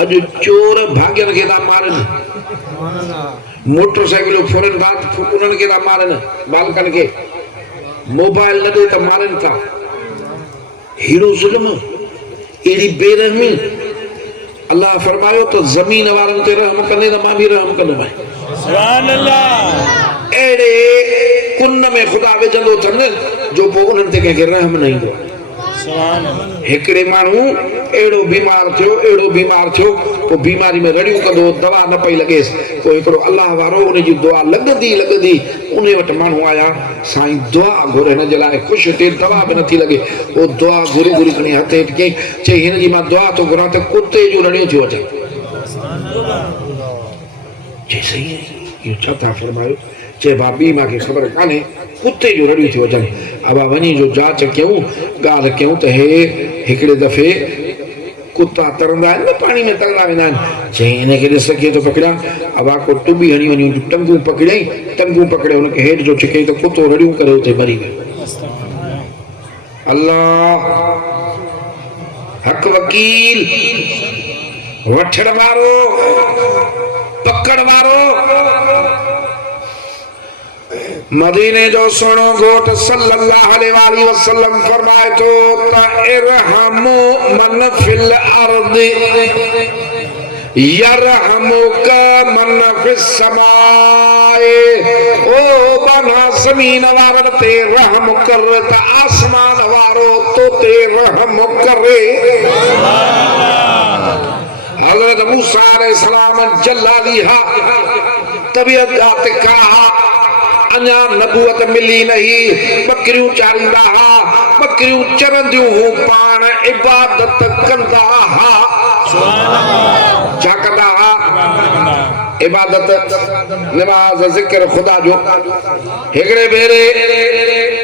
अज चोर भाग्यन के दा मारन मोटरसाइकिल फोरन बात उन्हन के दा मारन बालकन के मोबाइल न दे त मारन था हीरो जुल्म एड़ी बेरहमी अल्लाह फरमायो तो जमीन वारन ते रहम कने त मां भी रहम कंदो मैं सुभान अल्लाह एड़े कुन में खुदा वेजंदो थन जो पो उन्हन ते के रहम नहीं दो सुभान अल्लाह एकड़े मानू एड़ो बीमार थियो तो बीमारी में रड़ियो कंदो दवा न पई लगे तो एकड़ो अल्लाह वारो उन जी दुआ लगदी उन्हें वट मानू आया साईं दुआ घुरे न जलाए खुश ते दवा भी न थी लगे वो दुआ घुरी कने हथ हेठ के चे हिन जी मां दुआ तो घुरा ते कुत्ते जो रड़ियो थियो अचे जे सही है ये छता फरमायो चे बाबी मां के खबर काने कुत्ते जो रड़ियो थियो अचे अब वनी जो जांच क्यों गाल क्यों त हे एकड़े दफे कुत्ता तरंदा है ना पानी में तरंदा वेंदा चे इने के सके तो पकड़ा अब को टुबी हणी वनी टंगू पकड़े उनके हेड जो छिके तो कुत्तो रड़ियो करे उते मरी गयो अल्लाह हक वकील वठड़ वारो पकड़ वारो मदीने जो सोनो घोट सल्लल्लाहु अलैहि वसल्लम फरमाए तो इरहमु मन फिल अर्द यरहमुका मन फिस समाए ओ बना जमीन वारन ते रहम कर त आसमान वारो तो ते रहम करे हजरत मूसा अलैहि सलाम जलालिहा तबीयत आते कहा अन्या नबूवत मिली नहीं बकरियों चारींदा हा बकरियों चरंदियों हूं पान इबादत कंदा हा जाकदा हा इबादत नमाज जिक्र खुदा जो हेगड़े बेरे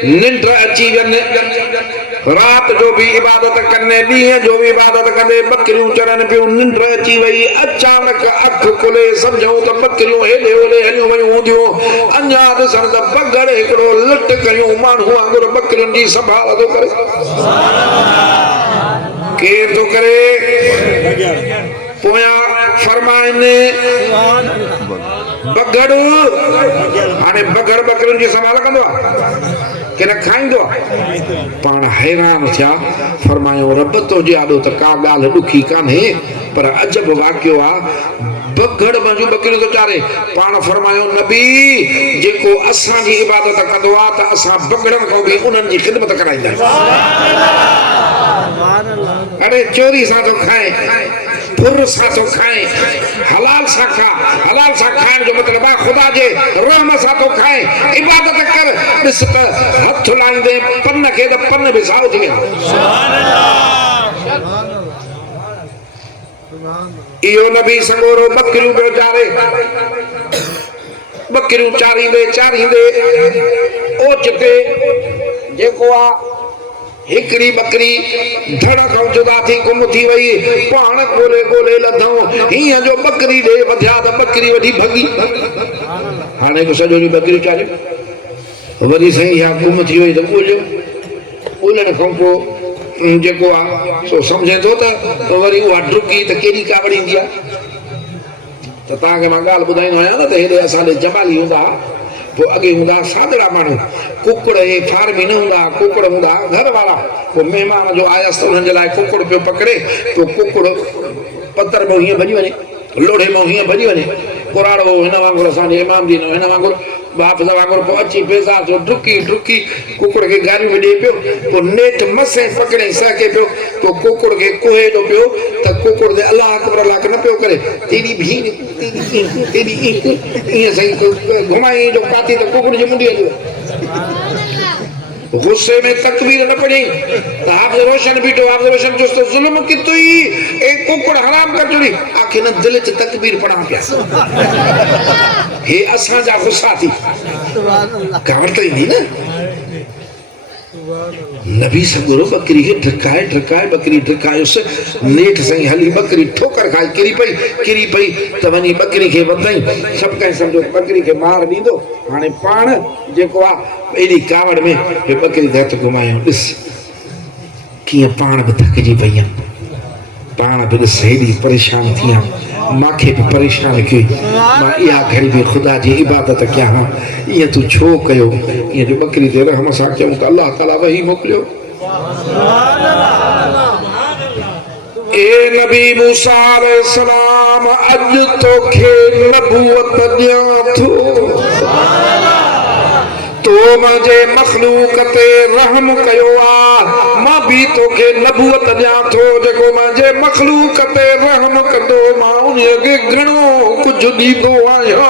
निंड अची वन रात जो भी इबादत करने दी है जो भी इबादत करे बकरियों चरन पे निंड अची वही अचानक अख खुले समझो तो बकरियों हेले होले हलियो वही हूंदियो अन्या दसन द बगड़ एकड़ो लट कयो मानू अंगर बकरियों जी संभाल तो करे के तो करे पोया फरमाइने बगड़ आने बगड़ बकरियों जी संभाल कंदो के न खाइंदो पाण हैरान थिया फरमायो रब तो जे आदो त का गाल दुखी काने पर अजब वाक्यो आ बगड़ मंजू बकरियों तो चारे पाण फरमायो नबी जेको असां जी इबादत कंदो आ त असां बगड़न को भी उनन जी खिदमत कराइंदा अरे चोरी सा तो खाए फुर सा तो खाए हलाल सा खाए जो मतलब आ खुदा जे रहम सा तो खाए इबादत कर दिस त हथ लाइंदे पन के द पन भी साओ थी सुभान अल्लाह इयो नबी संगोरो बकरियों पे चारे बकरियों चारींदे ओचते जेको आ हिकड़ी बकरी धड़क जुदा थी गुम थी वई पाण गोले लधो हिया जो बकरी दे वध्या त बकरी वठी भगी हाने को सजो जी बकरी चारे वरी सही या गुम थी वई त उलण खां को जेको आ सो समझे तो त वरी उहा डुकी त केडी कावड़ी इंदी आ त ता के मां गाल बुधाइनो आया न त हेडे असां जमाली हुंदा तो अगे हुंदा सादड़ा मानू कुकड़ ए फार्मी न हुंदा कुकड़ हुंदा घर वाला वो मेहमान जो आया तो उन लाए कुकड़ पे पकड़े तो कुकड़ पत्थर में हिया भजी वने लोढ़े में हिया भजी वने कोराड़ो हिन वांगुर असां इमाम जी न हिन वांगुर बाप सा वांगुर को अची पैसा जो ढुकी कुकड़ के गारी में दे पियो तो नेट मसे पकड़े सके पियो तो कुकड़ के कोहे जो पियो त कुकड़ दे अल्लाह अकबर न पियो करे तेरी भीड़ तेरी ये सही घुमाई जो काती तो कुकड़ जी मुंडी हली गुस्से में तकबीर न पड़ी तो आप रोशन बीटो आप रोशन जो तो जुल्म कितोई एक कुकड़ हराम कर जोड़ी आखिर न दिल च तकबीर पढ़ा पिया हे असा जा गुस्सा थी कावड़ता ही नहीं ना नबी सगुरो बकरी के ढकाए बकरी ढकायो से नेठ सही हली बकरी ठोकर खाई किरी पई त वनी बकरी के वधाई सब कह समझो बकरी के मार दीदो हाने पाण जेको आ एडी कावड़ में हे बकरी हथ घुमायो दिस किया पाण भी थकजी पई पाण भी सहेड़ी परेशान थिया माखे भी परेशान की मां या घड़ी में खुदा जी इबादत क्या ये तू छो कयो ये जो बकरी दे रहम सा क्यों त अल्लाह ताला वही मोकलियो ए नबी मूसा अलैहिस्सलाम अज तोखे नबूवत दिया थो तो मुझे मखलूक ते रहम कयो आ मां भी तोखे नबूवत दिया थो जको मुझे मखलूक ते रहम कंदो मां उन के घणो कुछ दीदो आया